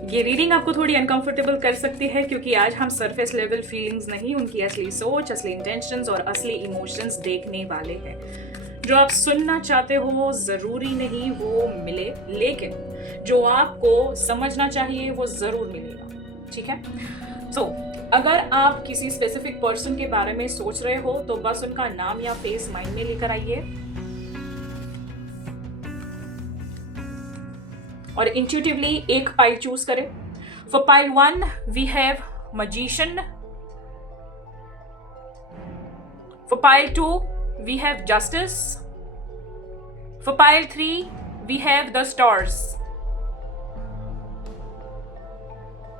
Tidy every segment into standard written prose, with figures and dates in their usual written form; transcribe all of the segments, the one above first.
ये रीडिंग आपको थोड़ी अनकंफर्टेबल कर सकती है क्योंकि आज हम सरफेस लेवल फीलिंग्स नहीं, उनकी असली सोच, असली इंटेंशंस और असली इमोशंस देखने वाले हैं। जो आप सुनना चाहते हो जरूरी नहीं वो मिले, लेकिन जो आपको समझना चाहिए वो जरूर मिलेगा। ठीक है? तो अगर आप किसी स्पेसिफिक पर्सन के बारे में सोच रहे हो तो बस उनका नाम या फेस माइंड में लेकर आइए और इंट्यूटिवली एक पाइल चूज करें। For pile 1 we have magician. For pile 2 we have justice. For pile 3 we have the stars.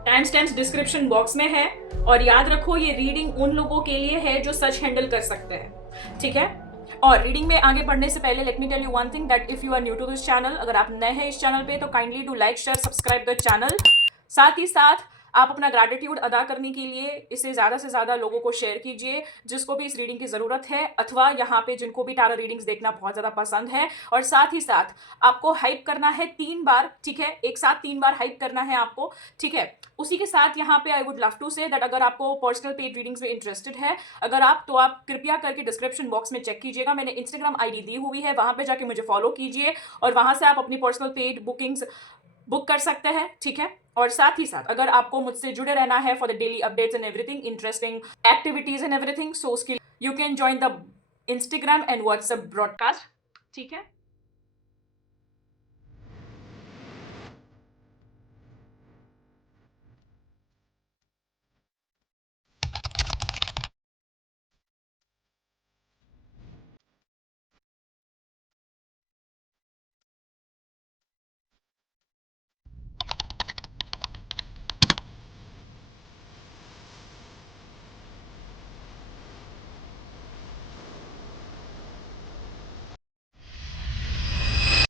Time stamps description box में है और याद रखो ये रीडिंग उन लोगों के लिए है जो सच हैंडल कर सकते हैं। ठीक है? और रीडिंग में आगे बढ़ने से पहले let me tell you one thing that if you are new to this channel, अगर आप नए हैं इस चैनल पे तो kindly do like share subscribe the channel. साथ ही साथ आप अपना ग्रैटिट्यूड अदा करने के लिए इसे ज़्यादा से ज़्यादा लोगों को शेयर कीजिए जिसको भी इस रीडिंग की ज़रूरत है, अथवा यहाँ पे जिनको भी टारा रीडिंग्स देखना बहुत ज़्यादा पसंद है। और साथ ही साथ आपको हाइप करना है 3 बार। ठीक है? एक साथ 3 बार हाइप करना है आपको। ठीक है? उसी के साथ यहाँ पे I would love to say that अगर आपको पर्सनल पेड रीडिंग्स में इंटरेस्टेड है, अगर आप तो आप कृपया करके डिस्क्रिप्शन बॉक्स में चेक कीजिएगा, मैंने इंस्टाग्राम आईडी दी हुई है, वहां पे जाके मुझे फॉलो कीजिए और वहां से आप अपनी पर्सनल पेड बुकिंग्स बुक कर सकते हैं। ठीक है? और साथ ही साथ अगर आपको मुझसे जुड़े रहना है for the daily updates and everything, interesting activities and everything, so उसके you can join the Instagram and WhatsApp broadcast. ठीक है?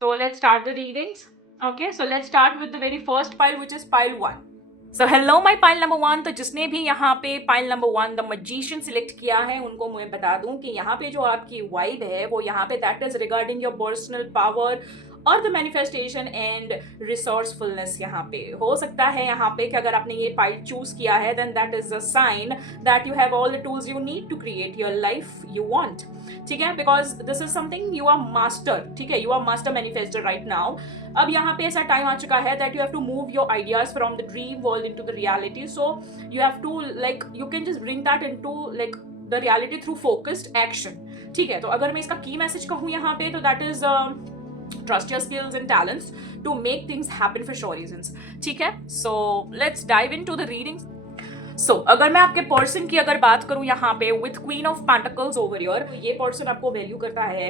So let's start the readings. Okay, so let's start with the very first pile, which is pile 1. So hello my pile number 1. तो जिसने भी यहाँ पे pile number 1 the magician select किया है उनको मैं बता दूं कि यहाँ पे जो आपकी वाइब है वो यहाँ पे that is regarding your personal power और द मैनिफेस्टेशन एंड रिसोर्सफुलनेस। यहाँ पे हो सकता है यहाँ पे कि अगर आपने ये पाइल चूज किया है then that is a sign that you have all the tools you need to create your life you want. ठीक है? Because this is something you are master. ठीक है? You are master manifester right now. अब यहाँ पे ऐसा time आ चुका है that you have to move your ideas from the dream world into the reality. So you have to like you can just bring that into like the reality through focused action. ठीक है? तो अगर मैं इसका की message कहूँ यहाँ पे तो that is trust your skills and talents to make things happen for sure reasons. ठीक है? So let's dive into the readings. So अगर मैं आपके पर्सन की अगर बात करूं यहाँ पे with Queen of Pentacles over here, ये पर्सन आपको वैल्यू करता है,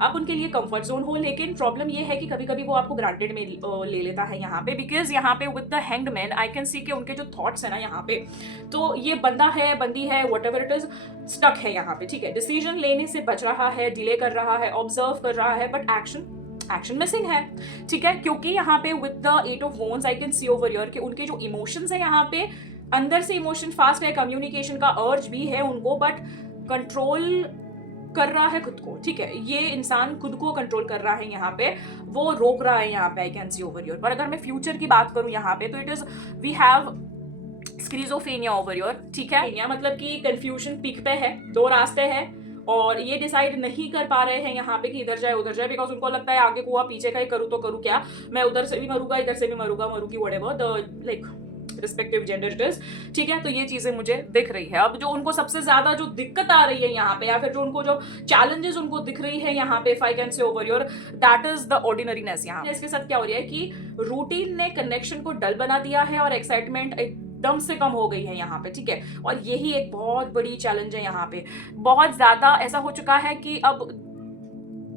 आप उनके लिए कंफर्ट जोन हो, लेकिन प्रॉब्लम ये है कि कभी कभी वो आपको ग्रांटेड में ले लेता है यहाँ पे, बिकॉज यहाँ पे with the hanged man I can सी कि उनके जो थॉट्स है ना यहाँ पे, तो ये बंदा है, बंदी है, whatever it is, stuck है यहाँ पे। ठीक है? डिसीजन लेने से बच रहा है, डिले कर रहा है, ऑब्जर्व कर रहा है, बट एक्शन मिसिंग है। ठीक है? क्योंकि यहाँ पे with the 8 of wands I can C over here कि उनके जो इमोशंस है यहाँ पे, अंदर से इमोशन फास्ट है, कम्युनिकेशन का अर्ज भी है उनको, बट कंट्रोल कर रहा है खुद को। ठीक है? ये इंसान खुद को कंट्रोल कर रहा है यहाँ पे, वो रोक रहा है यहाँ पे, I can C over here. पर अगर मैं फ्यूचर की बात करूं यहाँ पे तो it is we have schizophrenia over here. ठीक है? मतलब कि कंफ्यूजन पीक पे है, 2 रास्ते हैं और ये डिसाइड नहीं कर पा रहे हैं यहाँ पे कि इधर जाए उधर जाए, बिकॉज उनको लगता है आगे कुआ पीछे का ही करूँ तो करूँ क्या, मैं उधर से भी मरूंगा इधर से भी मरूंगी whatever the like respective gender it is. ठीक है? तो ये चीजें मुझे दिख रही है। अब जो उनको सबसे ज्यादा जो दिक्कत आ रही है यहाँ पे, या फिर जो उनको जो चैलेंजेस उनको दिख रही है यहाँ पे, if I can say over your, that is the ordinariness. यहाँ इसके साथ क्या हो रहा है कि रूटीन ने कनेक्शन को डल बना दिया है और एक्साइटमेंट एकदम से कम हो गई है यहाँ पे। ठीक है? और यही एक बहुत बड़ी चैलेंज है यहाँ पे। बहुत ज्यादा ऐसा हो चुका है कि अब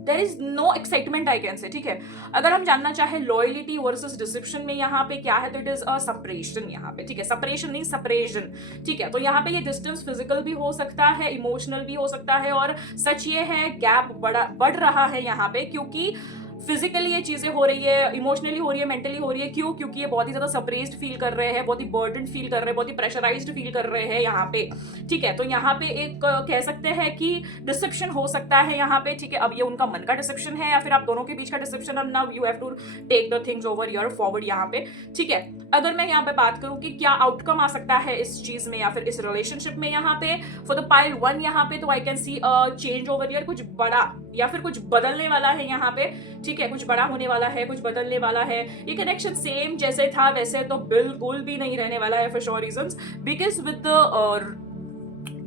there is no excitement I can say. ठीक है? अगर हम जानना चाहे लॉयलिटी वर्सेस डिसिप्शन में यहाँ पे क्या है तो इट इज अ सेपरेशन यहाँ पे। ठीक है? सेपरेशन नहीं, सेपरेशन। ठीक है? तो यहाँ पे ये डिस्टेंस फिजिकल भी हो सकता है, इमोशनल भी हो सकता है, और सच ये है गैप बढ़ रहा है यहाँ पे, क्योंकि फिजिकली ये चीजें हो रही है, इमोशनली हो रही है, मेंटली हो रही है। क्यों? क्योंकि ये बहुत ही ज्यादा सप्रेस्ड फील कर रहे हैं, बहुत ही बर्डन फील कर रहे हैं, बहुत ही प्रेशराइज्ड फील कर रहे हैं यहाँ पे। ठीक है? तो यहाँ पे एक कह सकते हैं कि डिसेप्शन हो सकता है यहाँ पे। ठीक है? अब ये उनका मन का डिसेप्शन है या फिर आप दोनों के बीच का डिसेप्शन। अब now you have to take the things over your forward यहाँ पे। ठीक है? अगर मैं यहाँ पे बात करूं कि क्या आउटकम आ सकता है इस चीज में या फिर इस रिलेशनशिप में, यहाँ पे फॉर द पाइल 1 यहाँ पे, तो आई can C a change over here, कुछ बड़ा या फिर कुछ बदलने वाला है यहाँ पे, ठीक है, कुछ बड़ा होने वाला है, कुछ बदलने वाला है। ये कनेक्शन सेम जैसे था वैसे तो बिल्कुल भी नहीं रहने वाला है for sure reasons, because with the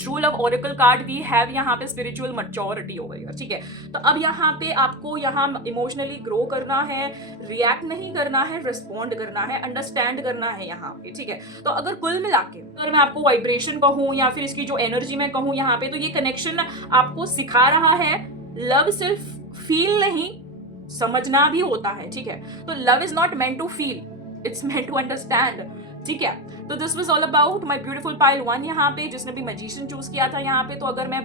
true love oracle card we have यहाँ पे स्पिरिचुअल मैच्योरिटी ओवर हियर, ठीक है। तो अब यहाँ पे आपको यहाँ इमोशनली ग्रो करना है, रिएक्ट नहीं करना है, रिस्पॉन्ड करना है, अंडरस्टैंड करना है यहाँ पे, ठीक है। तो अगर कुल मिला के अगर मैं आपको वाइब्रेशन कहूँ या फिर इसकी जो एनर्जी में कहूँ यहाँ पे, तो ये कनेक्शन आपको सिखा रहा है लव सिर्फ फील नहीं, समझना भी होता है, ठीक है। तो love is not meant to feel, it's meant to understand, ठीक है। तो this was all about my beautiful pile 1 यहाँ पे, जिसने भी मैजिशियन चूज किया था यहाँ पे। तो अगर मैं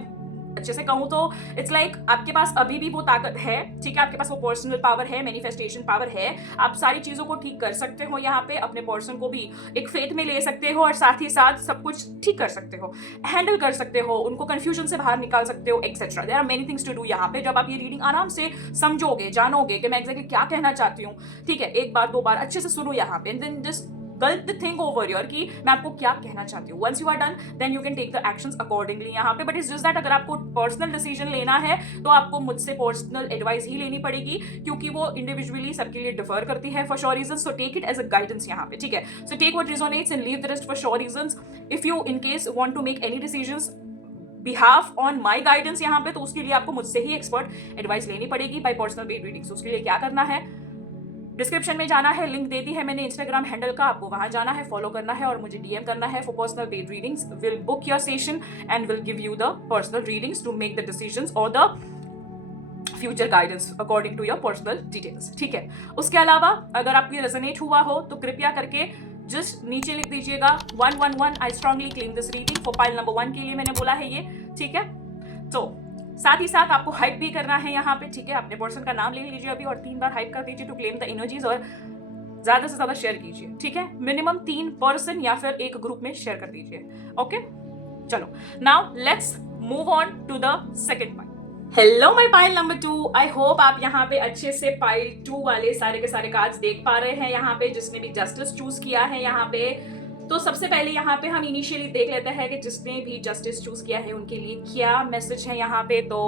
अच्छे से कहूँ तो इट्स लाइक आपके पास अभी भी वो ताकत है, ठीक है, आपके पास वो पर्सनल पावर है, मैनिफेस्टेशन पावर है, आप सारी चीजों को ठीक कर सकते हो यहाँ पे, अपने पर्सन को भी एक फेथ में ले सकते हो और साथ ही साथ सब कुछ ठीक कर सकते हो, हैंडल कर सकते हो, उनको कंफ्यूजन से बाहर निकाल सकते हो, etcetera. There are many things to do यहाँ पे। जब आप ये रीडिंग आराम से समझोगे, जानोगे कि मैं एग्जैक्टली क्या कहना चाहती हूँ, ठीक है, एक बार दो बार अच्छे से सुनो यहाँ पे, एंड देन जस्ट गलत थिंक ओवर योर कि मैं आपको क्या कहना चाहती हूँ। Once you are done then you can take the actions accordingly यहाँ पे। बट इट्स जस्ट दैट अगर आपको पर्सनल डिसीजन लेना है तो आपको मुझसे पर्सनल एडवाइस ही लेनी पड़ेगी, क्योंकि वो इंडिविजुअली सबके लिए डिफर करती है for sure reasons. So take it as a guidance यहाँ पे, ठीक है। So take what resonates and leave the rest for sure reasons. If you in case want to make any decisions behalf on my guidance यहाँ पे, तो उसके लिए आपको मुझसे ही एक्सपर्ट एडवाइस लेनी पड़ेगी बाय पर्सनल पेड रीडिंग्स। उसके लिए क्या करना है, डिस्क्रिप्शन में जाना है, लिंक दे दी है मैंने इंस्टाग्राम हैंडल का, आपको वहां जाना है, फॉलो करना है और मुझे डीएम करना है for personal paid readings. Will book your session and will give you the personal readings to make the decisions और the future guidance according to your personal details, ठीक है। उसके अलावा अगर आपकी रेजोनेट हुआ हो तो कृपया करके जस्ट नीचे लिख दीजिएगा 111 आई strongly claim this reading for pile number 1 के लिए मैंने बोला है ये, ठीक है। तो साथ ही साथ आपको हाइप भी करना है यहाँ पे, ठीक है। अपने पर्सन का नाम ले लीजिए अभी और 3 बार हाइप कर दीजिए टू क्लेम द एनर्जीज, और ज्यादा से ज्यादा शेयर कीजिए, ठीक है। मिनिमम 3 पर्सन या फिर एक ग्रुप में शेयर कर दीजिए, ओके। चलो now let's move on to the second pile. Hello my pile number 2, I hope आप यहाँ पे अच्छे से पाइल 2 वाले सारे के सारे कार्ड्स देख पा रहे हैं यहाँ पे, जिसने भी जस्टिस चूज किया है यहाँ पे। तो सबसे पहले यहाँ पे हम इनिशियली देख लेते हैं कि जिसने भी जस्टिस चूज किया है उनके लिए क्या मैसेज है यहाँ पे। तो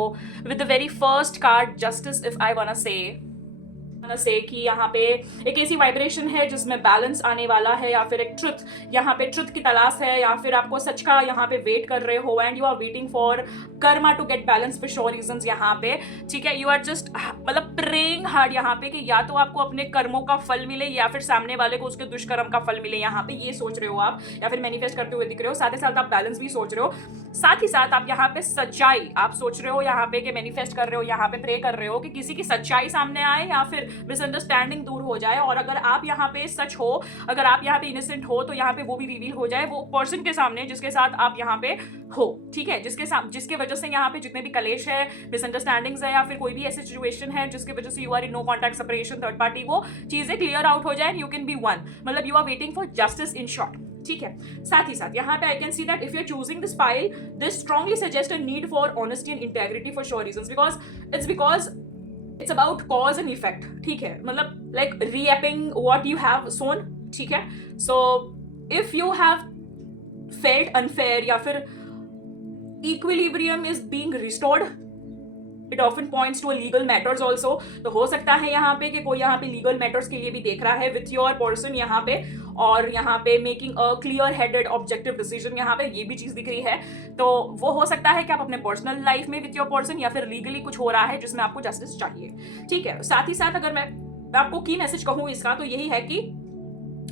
with the very first card justice, if I want say कि यहाँ पे एक ऐसी वाइब्रेशन है जिसमें बैलेंस आने वाला है, या फिर एक ट्रुथ, यहाँ पे ट्रुथ की तलाश है, या फिर आपको सच का यहाँ पे वेट कर रहे हो and you are waiting for karma to get balance for sure reasons यहाँ पे, ठीक है। यू आर जस्ट मतलब प्रेइंग हार्ड यहाँ पे कि या तो आपको अपने कर्मों का फल मिले या फिर सामने वाले को उसके दुष्कर्म का फल मिले, यहाँ पे ये सोच रहे हो आप, या फिर मैनिफेस्ट करते हुए दिख रहे हो। साथ ही साथ आप बैलेंस भी सोच रहे हो, साथ ही साथ आप यहाँ पे सच्चाई आप सोच रहे हो यहाँ पे कि मैनिफेस्ट कर रहे हो, यहाँ पे प्रे कर रहे हो कि किसी की सच्चाई सामने आए या फिर मिसअंडरस्टैंडिंग दूर हो जाए, और अगर आप यहाँ पे सच हो, अगर आप यहाँ पे इनोसेंट हो, तो यहाँ पे वो भी रिवील हो जाए वो पर्सन के सामने जिसके साथ आप यहाँ पे हो, ठीक है, जिसके वजह से यहाँ पे जितने भी कलेश है, मिसअंडरस्टैंडिंग्स है, या फिर कोई भी ऐसी सिचुएशन है जिसकी वजह से you are in no contact separation third party, वो चीजें क्लियर आउट हो जाए, यू कैन बी वन, मतलब you are waiting for justice in short, ठीक है। साथ ही साथ यहाँ पे I can see that if you are choosing this pile, this strongly suggest a need for honesty and integrity for sure reasons, because it's about cause and effect, ठीक है, मतलब like रीएपिंग what you have sown, ठीक है। So if you have felt unfair या फिर equilibrium is being restored, it often points to legal matters also. तो हो सकता है यहाँ पे कि कोई यहाँ पे लीगल मैटर्स के लिए भी देख रहा है विथ योर पर्सन यहाँ पे, और यहाँ पे making a clear headed objective decision, यहाँ पे ये भी चीज दिख रही है। तो वो हो सकता है कि आप अपने पर्सनल लाइफ में विथ योर पर्सन या फिर लीगली कुछ हो रहा है जिसमें आपको जस्टिस चाहिए, ठीक है। साथ ही साथ अगर मैं आपको की मैसेज कहूँ इसका, तो यही है कि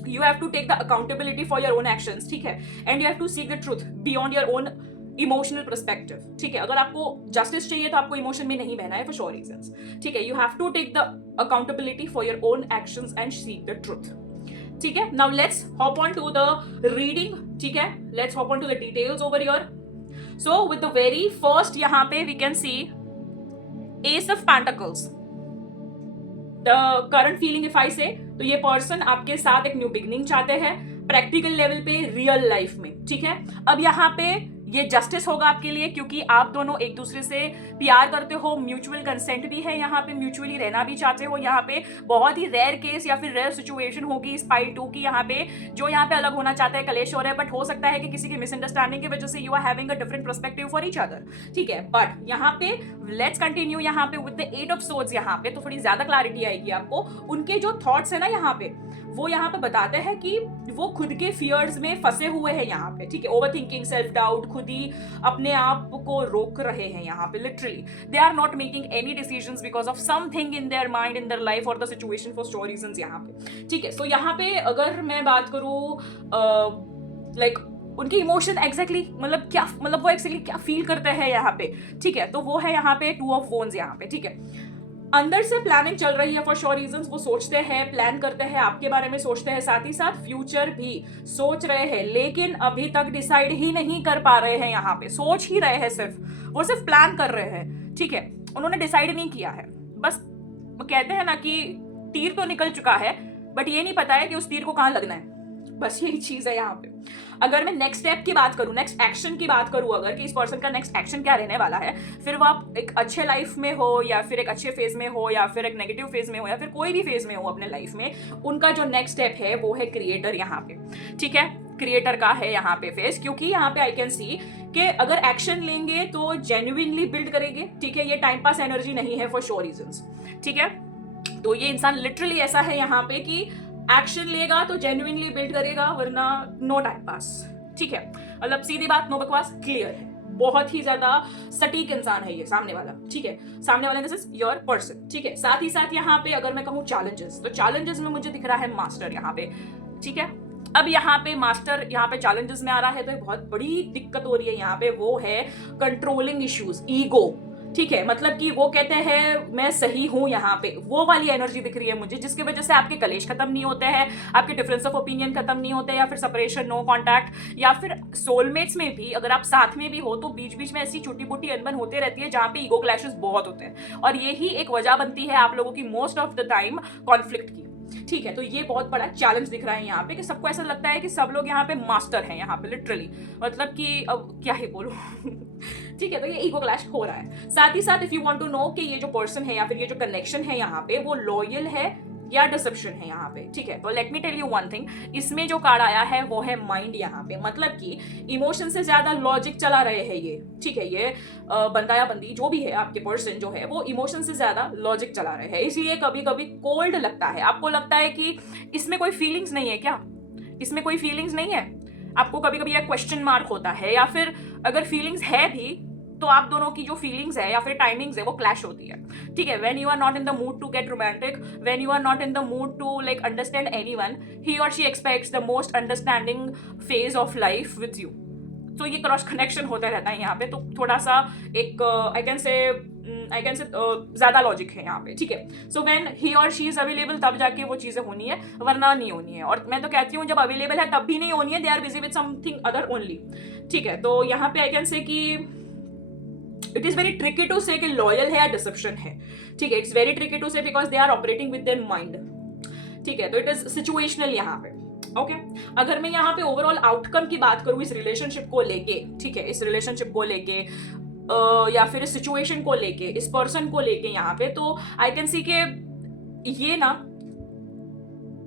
you have to take the accountability for your own actions, ठीक है, and you have to seek the truth beyond your own emotional perspective, ठीक है। अगर आपको जस्टिस चाहिए तो आपको इमोशन में नहीं बहना है फॉर श्योर रीजंस, ठीक है। You have to take the accountability for your own actions and seek the truth, ठीक है। Now let's hop on to the reading, ठीक है, let's hop on to the details over your. So with the very first यहाँ पे we can see ace of pentacles, the current feeling if I say, तो ये person आपके साथ एक new beginning चाहते हैं प्रैक्टिकल लेवल पे, रियल लाइफ में, ठीक है। अब यहाँ पे ये जस्टिस होगा आपके लिए, क्योंकि आप दोनों एक दूसरे से प्यार करते हो, म्यूचुअल कंसेंट भी है यहाँ पे, म्यूचुअली रहना भी चाहते हो। यहाँ पे बहुत ही रेयर केस या फिर रेयर सिचुएशन होगी इस पाइल 2 की, यहाँ पे जो यहाँ पे अलग होना चाहता है कलेश हो रहा है, बट हो सकता है कि किसी की मिसअंडरस्टैंडिंग की वजह से you are having a different perspective for each other, ठीक है। बट यहाँ पे लेट्स कंटिन्यू यहाँ पे विद द 8 ऑफ सोर्ड्स, यहाँ पे तो थोड़ी ज्यादा क्लैरिटी आएगी आपको। उनके जो थॉट्स है ना यहाँ पे, वो यहाँ पे बताते हैं कि वो खुद के फियर्स में फंसे हुए हैं यहाँ पे, ठीक है। ओवर थिंकिंग, सेल्फ डाउट, खुद ही अपने आप को रोक रहे हैं यहाँ पे। Literally they are not making any decisions because of something in their mind, in their life और the situation for sure reasons यहाँ पे, ठीक है। सो यहाँ पे अगर मैं बात करूँ लाइक उनके इमोशन एग्जैक्टली मतलब क्या, मतलब वो एक्चुअली क्या फील करते हैं यहाँ पे, ठीक है। तो वो है यहाँ पे 2 ऑफ वॉन्ड्स यहाँ पे, ठीक है। अंदर से प्लानिंग चल रही है फॉर श्योर रीजंस, वो सोचते हैं, प्लान करते हैं, आपके बारे में सोचते हैं, साथ ही साथ फ्यूचर भी सोच रहे हैं, लेकिन अभी तक डिसाइड ही नहीं कर पा रहे हैं यहाँ पे। सोच ही रहे हैं, वो सिर्फ प्लान कर रहे हैं, ठीक है। उन्होंने डिसाइड नहीं किया है, बस कहते हैं ना कि तीर तो निकल चुका है बट ये नहीं पता है कि उस तीर को कहाँ लगना है, बस यही चीज है यहाँ पे। अगर मैं नेक्स्ट स्टेप की बात करूं, नेक्स्ट एक्शन की बात करूं, अगर कि इस पर्सन का नेक्स्ट एक्शन क्या रहने वाला है, फिर वो आप एक अच्छे लाइफ में हो या फिर एक अच्छे फेज में हो या फिर एक नेगेटिव फेज में हो या फिर कोई भी फेज में हो अपने लाइफ में, उनका जो नेक्स्ट स्टेप है वो है क्रिएटर यहाँ पे, ठीक है। क्रिएटर का है यहाँ पे फेज, क्योंकि यहाँ पे आई कैन सी कि अगर एक्शन लेंगे तो जेन्युइनली बिल्ड करेंगे, ठीक है। ये टाइम पास एनर्जी नहीं है फॉर श्योर रीजंस, ठीक है। तो ये इंसान लिटरली ऐसा है यहाँ पे कि एक्शन लेगा तो जेन्युइनली बिल्ड करेगा, वरना नो टाइम पास, ठीक है। मतलब सीधी बात, नो बकवास, क्लियर है। बहुत ही ज्यादा सटीक इंसान है ये सामने वाला, ठीक है। सामने वाला दिस इज योर पर्सन, ठीक है। साथ ही साथ यहाँ पे अगर मैं कहूँ चैलेंजेस, तो चैलेंजेस में मुझे दिख रहा है मास्टर यहाँ पे, ठीक है। अब यहाँ पे मास्टर यहाँ पे चैलेंजेस में आ रहा है तो एक बहुत बड़ी दिक्कत हो रही है यहाँ पे, वो है कंट्रोलिंग इश्यूज, ईगो, ठीक है। मतलब कि वो कहते हैं मैं सही हूं यहाँ पे, वो वाली एनर्जी दिख रही है मुझे, जिसकी वजह से आपके कलेश खत्म नहीं होते हैं, आपके डिफरेंस ऑफ ओपिनियन खत्म नहीं होते, या फिर सेपरेशन, नो कांटेक्ट, या फिर सोलमेट्स में भी अगर आप साथ में भी हो तो बीच बीच में ऐसी छोटी मोटी अनबन होती रहती है जहाँ पे ईगो क्लैशेस बहुत होते हैं, और यही एक वजह बनती है आप लोगों की most of the time conflict की, ठीक है। तो ये बहुत बड़ा चैलेंज दिख रहा है यहाँ पे कि सबको ऐसा लगता है कि सब लोग यहाँ पे मास्टर हैं यहाँ पे, लिटरली मतलब कि अब क्या ही बोलूं ठीक है। तो ये ईगो क्लैश हो रहा है। साथ ही साथ if you want to know कि ये जो पर्सन है या फिर ये जो कनेक्शन है यहाँ पे वो लॉयल है या डिसेप्शन है यहाँ पे, ठीक है। तो let me tell you one thing, इसमें जो कार्ड आया है वो है माइंड यहाँ पे, मतलब कि इमोशन से ज्यादा लॉजिक चला रहे हैं ये, ठीक है। ये बंदा या बंदी जो भी है, आपके पर्सन जो है वो इमोशन से ज्यादा लॉजिक चला रहे हैं, इसलिए कभी कभी कोल्ड लगता है। आपको लगता है कि इसमें कोई फीलिंग्स नहीं है क्या, इसमें कोई फीलिंग्स नहीं है, आपको कभी कभी एक क्वेश्चन मार्क होता है, या फिर अगर फीलिंग्स है भी तो आप दोनों की जो फीलिंग्स है या फिर टाइमिंग्स है वो क्लैश होती है, ठीक है। When you are not in the mood to get romantic, when you are not in the mood to like understand anyone, he और she expects the most understanding phase of life with you. तो ये cross connection होता रहता है यहाँ पे, तो थोड़ा सा एक आई कैन से ज्यादा लॉजिक है यहाँ पे, ठीक है। सो व्हेन ही और शी इज अवेलेबल तब जाके वो चीजें होनी है, वरना नहीं होनी है। और मैं तो कहती हूँ जब अवेलेबल है तब भी नहीं होनी है, they are busy with something other only, ठीक है। तो यहाँ पे आई कैन से कि it is very tricky to say कि लॉयल है या डिसेप्शन है, ठीक है। It's very tricky to say because they are operating with their mind, ठीक है। तो इट इज सिचुएशनल यहाँ पे, ओके। अगर मैं यहाँ पे ओवरऑल आउटकम की बात करूँ इस रिलेशनशिप को लेके, ठीक है, इस रिलेशनशिप को लेके या फिर इस सिचुएशन को लेके, इस पर्सन को लेके यहाँ पे, तो आई कैन सी के ये ना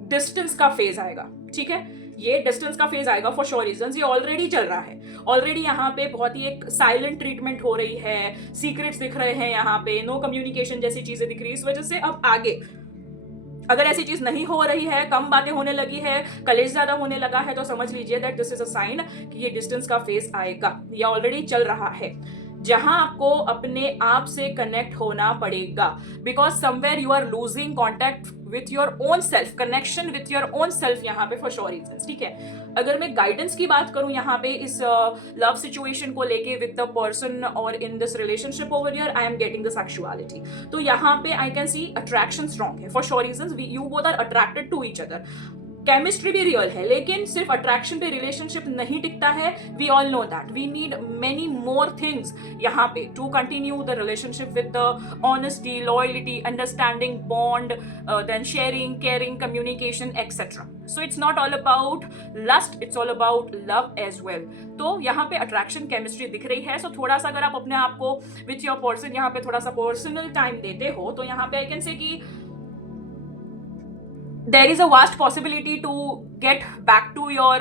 डिस्टेंस का फेज आएगा, ठीक है। ये डिस्टेंस का फेज आएगा फॉर श्योर रीजंस, ये ऑलरेडी चल रहा है। ऑलरेडी यहाँ पे बहुत ही एक साइलेंट ट्रीटमेंट हो रही है, सीक्रेट्स दिख रहे हैं यहाँ पे, नो कम्युनिकेशन जैसी चीजें दिख रही है। इस वजह से अब आगे अगर ऐसी चीज नहीं हो रही है, कम बातें होने लगी है, कलेश ज्यादा होने लगा है, तो समझ लीजिए that this is a sign कि ये डिस्टेंस का फेज आएगा, ये ऑलरेडी चल रहा है, जहां आपको अपने आप से कनेक्ट होना पड़ेगा, because somewhere you are losing contact with your own self, connection with your own self यहाँ पे फॉर श्योर रीजंस, ठीक है। अगर मैं गाइडेंस की बात करूं यहाँ पे इस लव सिचुएशन को लेके विद द पर्सन और in this relationship over here, I am getting the sexuality. तो यहाँ पे I can see attraction strong है for sure reasons, you both are attracted to each other. Chemistry भी real है, लेकिन सिर्फ अट्रैक्शन पे रिलेशनशिप नहीं टिकता है. We all know that we need many more things यहाँ पे to continue the relationship with the honesty, loyalty, understanding, bond, then sharing, caring, communication etcetera. So it's not all about lust, it's all about love as well. तो यहाँ पे attraction, chemistry दिख रही है. सो थोड़ा सा अगर आप अपने आप को विथ योर पर्सन यहाँ पे थोड़ा सा पर्सनल टाइम देते हो, तो यहाँ पे आई कैन से कि there is a vast possibility to get back to your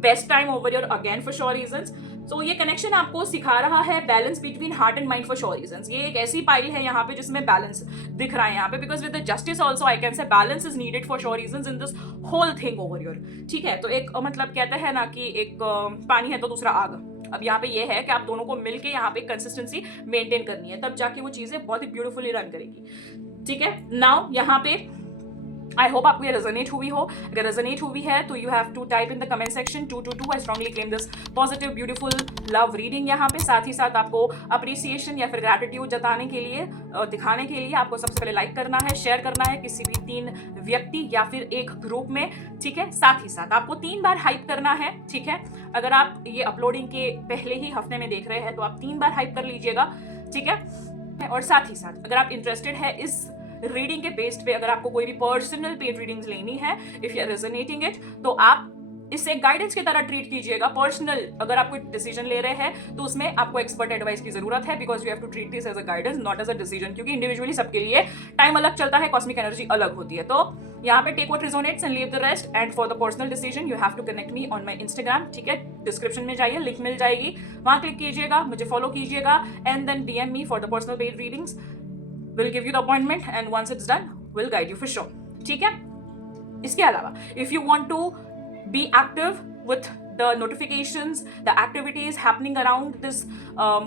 best time over here again for sure reasons. So ये कनेक्शन आपको सिखा रहा है balance between heart and mind for sure reasons. ये एक ऐसी pile है यहाँ पे जिसमें बैलेंस दिख रहा है यहाँ पे, because with the justice also I can say balance is needed for sure reasons in this whole thing over your. ठीक है, तो एक मतलब कहते हैं ना कि एक पानी है तो दूसरा आग. अब यहाँ पे ये है कि आप दोनों को मिलके यहाँ पे कंसिस्टेंसी मेंटेन करनी है, तब जाके वो चीजें बहुत ही ब्यूटीफुली रन करेगी. ठीक है, नाउ यहाँ पे आई होप आपको ये रेजोनेट हुई हो. अगर रेजोनेट हुई है तो you have to type in the comment section 222. I strongly claim this positive beautiful love reading. यहाँ पे साथ ही साथ आपको अप्रिसिएशन या फिर ग्रैटिट्यूड जताने के लिए, दिखाने के लिए आपको सबसे पहले लाइक करना है, शेयर करना है किसी भी 3 व्यक्ति या फिर एक ग्रुप में. ठीक है, साथ ही साथ आपको 3 बार हाइप करना है. ठीक है, अगर आप ये अपलोडिंग के पहले ही हफ्ते में देख रहे हैं तो आप 3 बार हाइप कर लीजिएगा. ठीक है, और साथ ही साथ अगर आप इंटरेस्टेड है इस रीडिंग के बेस्ड पे, अगर आपको कोई भी पर्सनल पेड रीडिंग्स लेनी है, if you are resonating it, तो आप इसे गाइडेंस की तरह ट्रीट कीजिएगा. पर्सनल अगर आप कोई डिसीजन ले रहे हैं तो उसमें आपको एक्सपर्ट एडवाइस की जरूरत है, because you have to treat this as a guidance, not as a decision, क्योंकि इंडिविजुअली सबके लिए टाइम अलग चलता है, कॉस्मिक एनर्जी अलग होती है. तो यहाँ पे take what resonates and leave the rest. And for the personal decision you have to connect me on my Instagram. ठीक है, डिस्क्रिप्शन में जाइए, लिंक मिल जाएगी, वहां क्लिक कीजिएगा, मुझे फॉलो कीजिएगा, and then DM me for the personal paid readings. We'll give you the appointment and once it's done, we'll guide you for sure. ठीक है, इसके अलावा if you want to be active with the notifications, the activities happening around this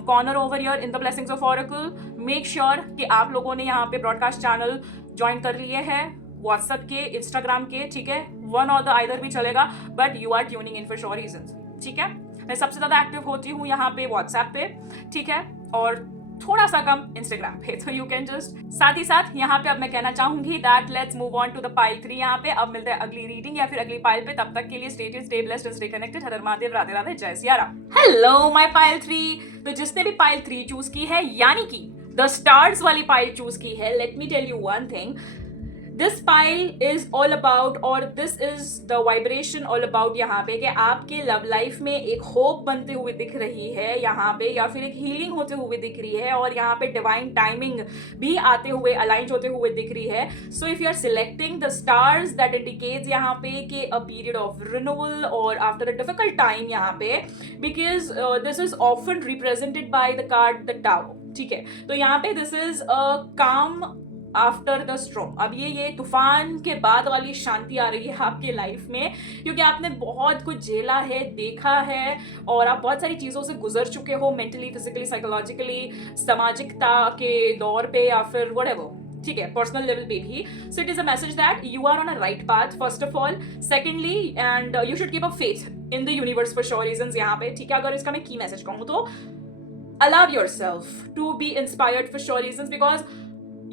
corner over here in the Blessings of Oracle, make sure कि आप लोगों ने यहाँ पे ब्रॉडकास्ट चैनल ज्वाइन कर लिए हैं, व्हाट्सएप के, इंस्टाग्राम के. ठीक है, वन और द आइदर भी चलेगा, but you are tuning in for sure reasons. ठीक है, मैं सबसे ज्यादा एक्टिव होती हूँ यहाँ पे व्हाट्सएप पे. ठीक है, और थोड़ा सा कम इंस्टाग्राम पे, तो यू कैन जस्ट. साथ ही साथ यहाँ पे अब मैं कहना चाहूंगी that let's move on to the pile 3. यहाँ पे अब मिलते हैं अगली रीडिंग या फिर अगली पाइल पे. तब तक के लिए stay tuned, stay blessed and stay connected. हर हर महादेव, राधे राधे, जय Siya Ram. Hello my pile 3. तो जिसने भी पाइल 3 चूज की है, यानी कि द स्टार्स वाली पाइल चूज की है, let me tell you one thing. This pile is all about, और this is the vibration all about यहाँ पे कि आपके लव लाइफ में एक होप बनते हुए दिख रही है यहाँ पे, या फिर एक हीलिंग होते हुए दिख रही है, और यहाँ पे डिवाइन टाइमिंग भी आते हुए, अलाइन होते हुए दिख रही है. So if you are selecting the stars, that indicates यहाँ पे कि अ पीरियड ऑफ रिन्यूअल और आफ्टर अ डिफिकल्ट टाइम यहाँ पे, because this is often represented by the card the tower. ठीक है, तो यहाँ पे दिस इज अ काम आफ्टर द स्ट्रॉम. अब ये तूफान के बाद वाली शांति आ रही है आपके लाइफ में, क्योंकि आपने बहुत कुछ झेला है, देखा है, और आप बहुत सारी चीज़ों से गुजर चुके हो, मेंटली, फिजिकली, साइकोलॉजिकली, सामाजिकता के दौर पे, या फिर व्हाटएवर. ठीक है, पर्सनल लेवल पे भी. So it is a message that you are on a right path, first of all. Secondly, and you should keep a faith in the universe for sure reasons यहाँ पे. ठीक है, अगर इसका मैं की मैसेज कहूँ तो allow yourself to be inspired for sure reasons, because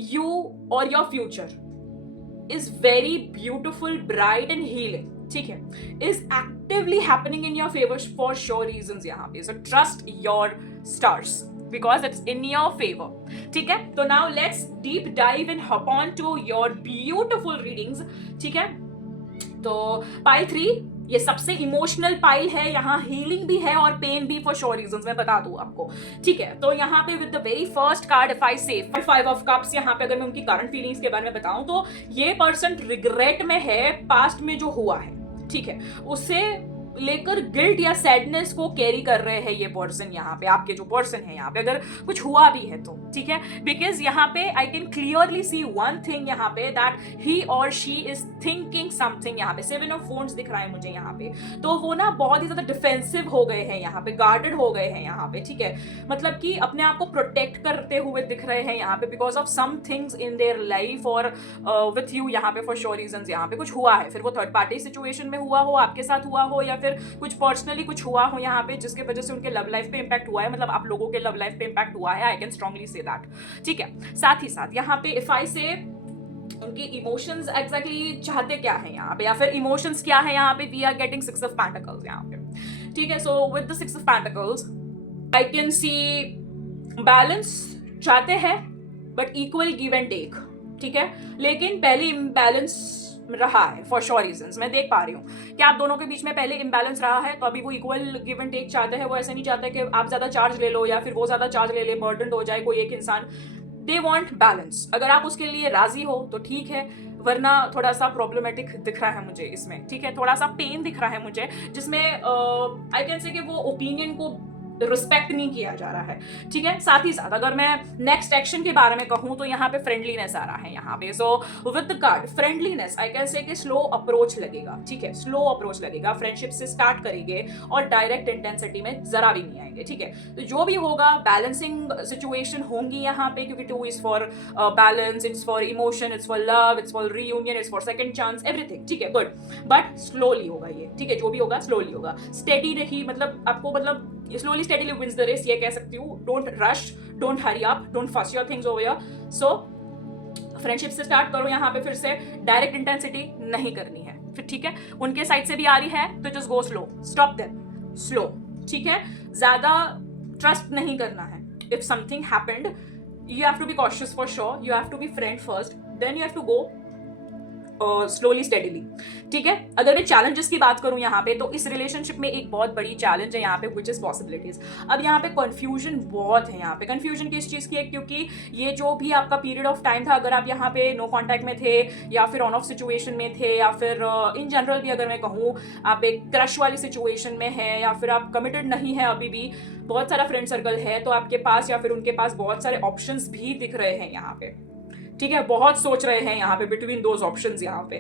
you or your future is very beautiful, bright and healing. ठीक है, is actively happening in your favor for sure reasons यहाँ पे. So trust your stars because it's in your favor. ठीक है, तो now let's deep dive and hop on to your beautiful readings. ठीक है, तो पाइल 3 ये सबसे इमोशनल पाइल है, यहाँ हीलिंग भी है और पेन भी फॉर श्योर रीजंस, मैं बता दूं आपको. ठीक है, तो यहाँ पे with the very first card, if I से 5 ऑफ कप्स, यहाँ पे अगर मैं उनकी करंट फीलिंग्स के बारे में बताऊं तो ये पर्सन रिग्रेट में है, पास्ट में जो हुआ है. ठीक है, उससे लेकर गिल्ट या सैडनेस को कैरी कर रहे हैं ये पर्सन यहाँ पे, आपके जो पर्सन है यहाँ पे, अगर कुछ हुआ भी है तो. ठीक है, बिकॉज यहाँ पे I can clearly see one thing यहाँ पे, दैट ही और शी इज थिंकिंग समथिंग. यहाँ पे 7 ऑफ फोन्स दिख रहा है मुझे यहाँ पे, तो वो ना बहुत ही ज्यादा डिफेंसिव हो गए हैं यहाँ पे, गार्डेड हो गए हैं यहाँ पे. ठीक है, मतलब कि अपने आप को प्रोटेक्ट करते हुए दिख रहे हैं यहाँ पे, because of some things in their life और विथ यू यहाँ पे फॉर श्योर रीजंस. यहाँ पे कुछ हुआ है, फिर वो थर्ड पार्टी सिचुएशन में हुआ हो, आपके साथ हुआ हो, या फिर कुछ पर्सनली कुछ हुआ हो यहाँ पे जिसके वजह से उनके लव लाइफ पे इंपैक्ट हुआ है, मतलब आप लोगों के लव लाइफ पे इंपैक्ट हुआ है. I can strongly say that. ठीक है, साथ ही साथ यहाँ पे इफ आई से उनकी इमोशंस एग्जैक्टली चाहते क्या है यहाँ पे, या फिर इमोशंस क्या है यहाँ पे। We are getting 6 of pentacles यहाँ पे, ठीक है। So with the 6 of pentacles I can see balance चाहते हैं but equal give and take, ठीक है। लेकिन पहले इम्बैलेंस रहा है फॉर श्योर रीजंस, मैं देख पा रही हूँ कि आप दोनों के बीच में पहले इम्बैलेंस रहा है, तो अभी वो इक्वल गिव एंड टेक चाहते हैं। वो ऐसे नहीं चाहते कि आप ज्यादा चार्ज ले लो या फिर वो ज्यादा चार्ज ले ले, बर्डन हो जाए कोई एक इंसान। They want balance. अगर आप उसके लिए राजी हो तो ठीक है, वरना थोड़ा सा प्रॉब्लमेटिक दिख रहा है मुझे इसमें, ठीक है। थोड़ा सा पेन दिख रहा है मुझे, जिसमें आई कैन से कि वो ओपिनियन को रिस्पेक्ट नहीं किया जा रहा है, ठीक है। साथ ही साथ अगर मैं नेक्स्ट एक्शन के बारे में कहूं तो यहाँ पे फ्रेंडलीनेस आ रहा है यहाँ पे। सो with the card friendliness I can say कि स्लो अप्रोच लगेगा, ठीक है। स्लो अप्रोच लगेगा, फ्रेंडशिप से स्टार्ट करेंगे और डायरेक्ट इंटेंसिटी में जरा भी नहीं आएंगे, ठीक है। तो जो भी होगा बैलेंसिंग सिचुएशन होंगी यहाँ पे, क्योंकि 2 is for balance, it's for emotion, it's for love, it's for reunion, it's for second chance, everything, ठीक है, गुड। बट स्लोली होगा ये, ठीक है। जो भी होगा स्लोली होगा, स्टेडी रही, मतलब आपको मतलब slowly steadily wins the race, ये कह सकती हूँ। Don't rush, don't hurry up, don't force your things over here. So friendship से स्टार्ट करो यहाँ पे, फिर से डायरेक्ट इंटेंसिटी नहीं करनी है फिर, ठीक है। उनके साइड से भी आ रही है तो just go slow, stop them slow, ठीक है। ज्यादा ट्रस्ट नहीं करना है। If something happened you have to be cautious for sure, you have to be friend first, then you have to go slowly steadily, ठीक है। अगर मैं चैलेंजेस की बात करूं यहाँ पे, तो इस रिलेशनशिप में एक बहुत बड़ी चैलेंज है यहाँ पे, विच इज पॉसिबिलिटीज। अब यहाँ पे कंफ्यूजन बहुत है। यहाँ पे कंफ्यूजन किस चीज़ की है, क्योंकि ये जो भी आपका पीरियड ऑफ टाइम था, अगर आप यहाँ पे नो कॉन्टैक्ट में थे या फिर ऑन ऑफ सिचुएशन में थे, या फिर इन जनरल भी अगर मैं कहूँ आप एक क्रश वाली सिचुएशन में है, या फिर आप कमिटेड नहीं है अभी भी, बहुत सारा फ्रेंड सर्कल है, तो आपके पास या फिर उनके पास बहुत सारे ऑप्शंस भी दिख रहे हैं यहाँ पे, ठीक है। बहुत सोच रहे हैं यहाँ पे बिटवीन दोज ऑप्शंस यहाँ पे।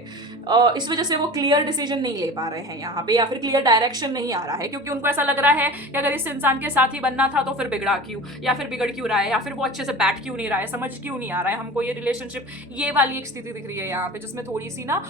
इस वजह से वो क्लियर डिसीजन नहीं ले पा रहे हैं यहाँ पे, या फिर क्लियर डायरेक्शन नहीं आ रहा है, क्योंकि उनको ऐसा लग रहा है कि अगर इस इंसान के साथ ही बनना था तो फिर बिगड़ा क्यों, या फिर बिगड़ क्यों रहा है, या फिर वो अच्छे से बैठ क्यों नहीं रहा है, समझ क्यों नहीं आ रहा है हमको ये रिलेशनशिप। ये वाली एक स्थिति दिख रही है यहाँ पे, जिसमें थोड़ी सी ना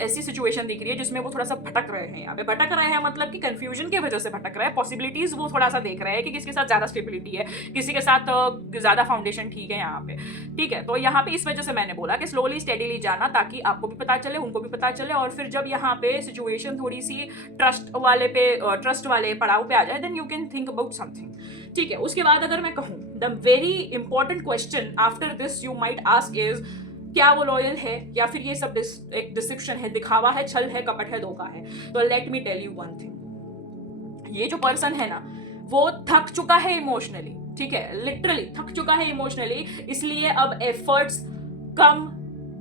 ऐसी सिचुएशन दिख रही है जिसमें वो थोड़ा सा भटक रहे हैं यहाँ पे। भटक रहे हैं मतलब कि कंफ्यूजन की वजह से भटक रहे हैं। पॉसिबिलिटीज वो थोड़ा सा देख रहे हैं कि किसके साथ ज्यादा स्टेबिलिटी है, किसी के साथ ज्यादा फाउंडेशन ठीक है यहाँ पे, ठीक है। तो यहाँ पे इस वजह से मैंने बोला कि स्लोली स्टेडीली जाना, ताकि आपको भी पता चले, उनको भी पता चले, और फिर जब यहाँ पे सिचुएशन थोड़ी सी ट्रस्ट वाले पड़ाव पे आ जाए, then you can think about something, ठीक है। उसके बाद अगर मैं कहूँ, the very important question after this you might ask is, क्या वो लॉयल है या फिर ये सब एक डिसेप्शन है, दिखावा है, छल है, कपट है, धोखा है। तो let me tell you one thing, ये जो पर्सन है ना, वो थक चुका है इमोशनली, ठीक है। लिटरली थक चुका है इमोशनली, इसलिए अब एफर्ट्स कम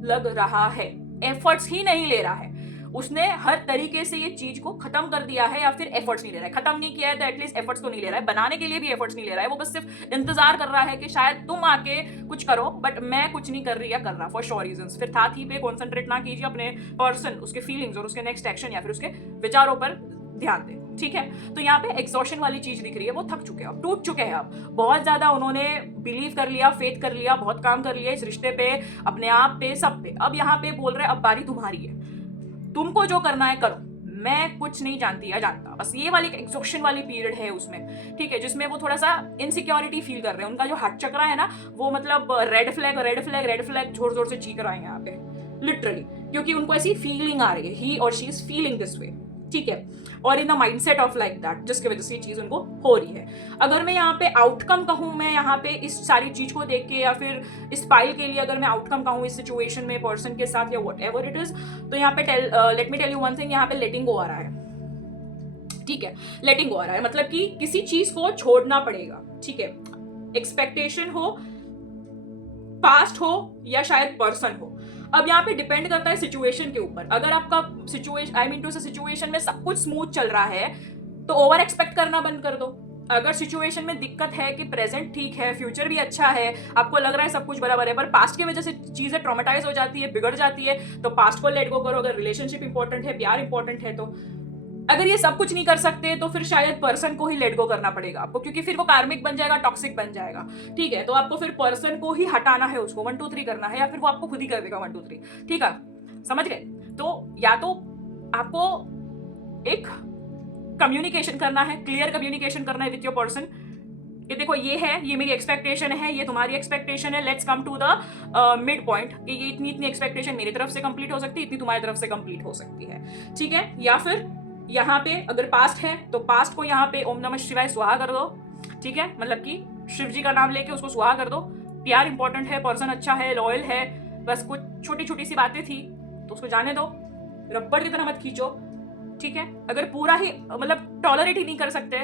लग रहा है, एफर्ट्स ही नहीं ले रहा है। उसने हर तरीके से ये चीज को खत्म कर दिया है, या फिर एफर्ट्स नहीं ले रहा है। खत्म नहीं किया है तो एटलीस्ट एफर्ट्स तो नहीं ले रहा है, बनाने के लिए भी एफर्ट्स नहीं ले रहा है। वो बस सिर्फ इंतजार कर रहा है कि शायद तुम आके कुछ करो, बट मैं कुछ नहीं कर रही या कर रहा, फॉर श्योर रीजंस। फिर था थी पे कॉन्सेंट्रेट ना कीजिए, अपने पर्सन, उसके फीलिंग्स और उसके नेक्स्ट एक्शन या फिर उसके विचारों पर ध्यान दें, ठीक है। तो यहाँ पे एग्जॉशन वाली चीज दिख रही है, वो थक चुके हैं, अब टूट चुके हैं, अब बहुत ज्यादा उन्होंने बिलीव कर लिया, फेथ कर लिया, बहुत काम कर लिया इस रिश्ते पे, अपने आप पे, सब पे। अब यहाँ पे बोल रहे अब बारी तुम्हारी है, तुमको जो करना है करो, मैं कुछ नहीं जानती या जानता। बस ये वाली एग्जॉशन वाली पीरियड है उसमें, ठीक है, जिसमें वो थोड़ा सा इनसिक्योरिटी फील कर रहे हैं। उनका जो हाथ चक्रा है ना, वो मतलब red flag red flag red flag जोर जोर से चीख रहा है यहाँ पे, लिटरली, क्योंकि उनको ऐसी फीलिंग आ रही है, ही और she is feeling this way, ठीक है, और in the mindset of like that, जिसकी वजह से ये चीज उनको हो रही है। अगर मैं यहाँ पे आउटकम कहूँ, मैं यहाँ पे इस सारी चीज को देख के, या फिर इस पाइल के लिए अगर मैं आउटकम कहूँ इस सिचुएशन में पर्सन के साथ, या वट एवर इट इज, तो यहाँ पे let me tell you one thing, यहाँ पे लेटिंग गो आ रहा है, ठीक है। लेटिंग गो आ रहा है मतलब कि किसी चीज को छोड़ना पड़ेगा, ठीक है। एक्सपेक्टेशन हो, पास्ट हो, या शायद पर्सन हो। अब यहाँ पे डिपेंड करता है सिचुएशन के ऊपर। अगर आपका सिचुएशन में सब कुछ स्मूथ चल रहा है तो ओवर एक्सपेक्ट करना बंद कर दो। अगर सिचुएशन में दिक्कत है कि प्रेजेंट ठीक है, फ्यूचर भी अच्छा है, आपको लग रहा है सब कुछ बराबर है, पर पास्ट की वजह से चीजें ट्रॉमेटाइज हो जाती है, बिगड़ जाती है, तो पास्ट को लेट गो करो। अगर रिलेशनशिप इंपॉर्टेंट है, प्यार इंपॉर्टेंट है, तो अगर ये सब कुछ नहीं कर सकते तो फिर शायद पर्सन को ही लेट गो करना पड़ेगा आपको, क्योंकि फिर वो कार्मिक बन जाएगा, टॉक्सिक बन जाएगा, ठीक है। तो आपको फिर पर्सन को ही हटाना है, उसको 1 2 3 करना है, या फिर वो आपको खुद ही कर देगा 1 2 3, ठीक है, समझ गए। तो या तो आपको एक कम्युनिकेशन करना है, क्लियर कम्युनिकेशन करना है विथ योर पर्सन, कि देखो ये है, ये मेरी एक्सपेक्टेशन है, ये तुम्हारी एक्सपेक्टेशन है, let's come to the mid point कि ये इतनी इतनी एक्सपेक्टेशन मेरी तरफ से कंप्लीट हो सकती है, इतनी तुम्हारी तरफ से कंप्लीट हो सकती है, ठीक है। या फिर यहाँ पे अगर पास्ट है तो पास्ट को यहाँ पे ओम नमः शिवाय स्वाहा कर दो, ठीक है, मतलब कि शिव जी का नाम लेके उसको स्वाहा कर दो। प्यार इंपॉर्टेंट है, पर्सन अच्छा है, लॉयल है, बस कुछ छोटी छोटी सी बातें थी तो उसको जाने दो, रबड़ की तरह मत खींचो, ठीक है। अगर पूरा ही मतलब टॉलरेट ही नहीं कर सकते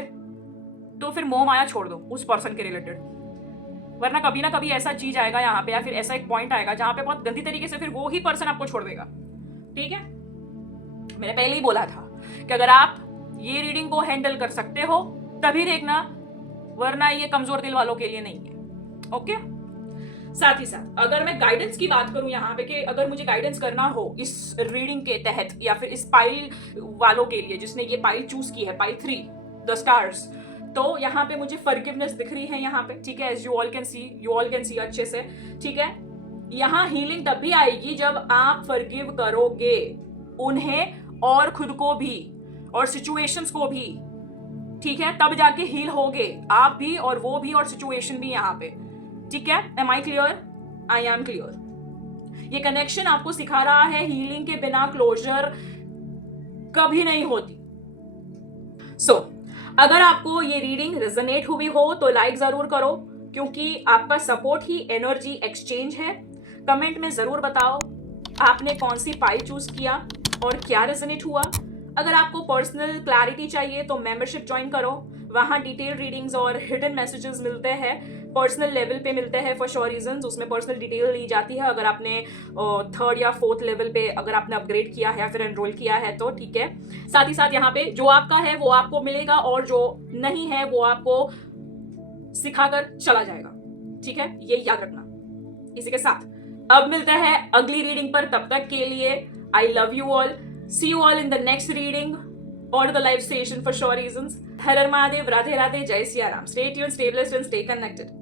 तो फिर मोह माया छोड़ दो उस पर्सन के रिलेटेड, वरना कभी ना कभी ऐसा चीज आएगा यहाँ पे, या फिर ऐसा एक पॉइंट आएगा जहां पे बहुत गंदी तरीके से फिर वो ही पर्सन आपको छोड़ देगा, ठीक है। मैंने पहले ही बोला था कि अगर आप ये रीडिंग को हैंडल कर सकते हो तभी देखना, वरना ये कमजोर दिल वालों के लिए नहीं है, ओके। साथ ही साथ अगर मैं गाइडेंस की बात करूं यहाँ पे कि अगर मुझे गाइडेंस करना हो इस रीडिंग के तहत या फिर इस पाइल वालों के लिए जिसने ये पाइल चूज की है, पाइल 3 द स्टार्स, तो यहाँ पे मुझे फॉरगिवनेस दिख रही है यहाँ पे, ठीक है, as you all can see अच्छे से, ठीक है। यहाँ हीलिंग तब भी आएगी जब आप फॉरगिव करोगे उन्हें और खुद को भी और सिचुएशंस को भी, ठीक है, तब जाके हील होगे आप भी और वो भी और सिचुएशन भी यहाँ पे, ठीक है। Am I clear? I am clear. ये कनेक्शन आपको सिखा रहा है हीलिंग के बिना क्लोजर कभी नहीं होती। सो अगर आपको ये रीडिंग रेजोनेट हुई हो तो लाइक जरूर करो, क्योंकि आपका सपोर्ट ही एनर्जी एक्सचेंज है। कमेंट में जरूर बताओ आपने कौन सी पाइल चूज किया और क्या रेजोनेट हुआ। अगर आपको पर्सनल क्लैरिटी चाहिए तो मेंबरशिप ज्वाइन करो, वहां डिटेल रीडिंग्स और हिडन मैसेजेस मिलते हैं, पर्सनल लेवल पे मिलते हैं फॉर श्योर रीजंस, उसमें पर्सनल डिटेल ली जाती है। अगर आपने 3rd या 4th लेवल पे अगर आपने अपग्रेड किया है या फिर एनरोल किया है तो ठीक है। साथ ही साथ यहाँ पे जो आपका है वो आपको मिलेगा और जो नहीं है वो आपको सिखाकर चला जाएगा, ठीक है, ये याद रखना। इसी के साथ अब मिलता है अगली रीडिंग पर, तब तक के लिए I love you all, see you all in the next reading or the live station for sure reasons. Har Har Mahadev, Radhe Radhe, Jai Siya Ram. Stay tuned, stay blessed and stay connected.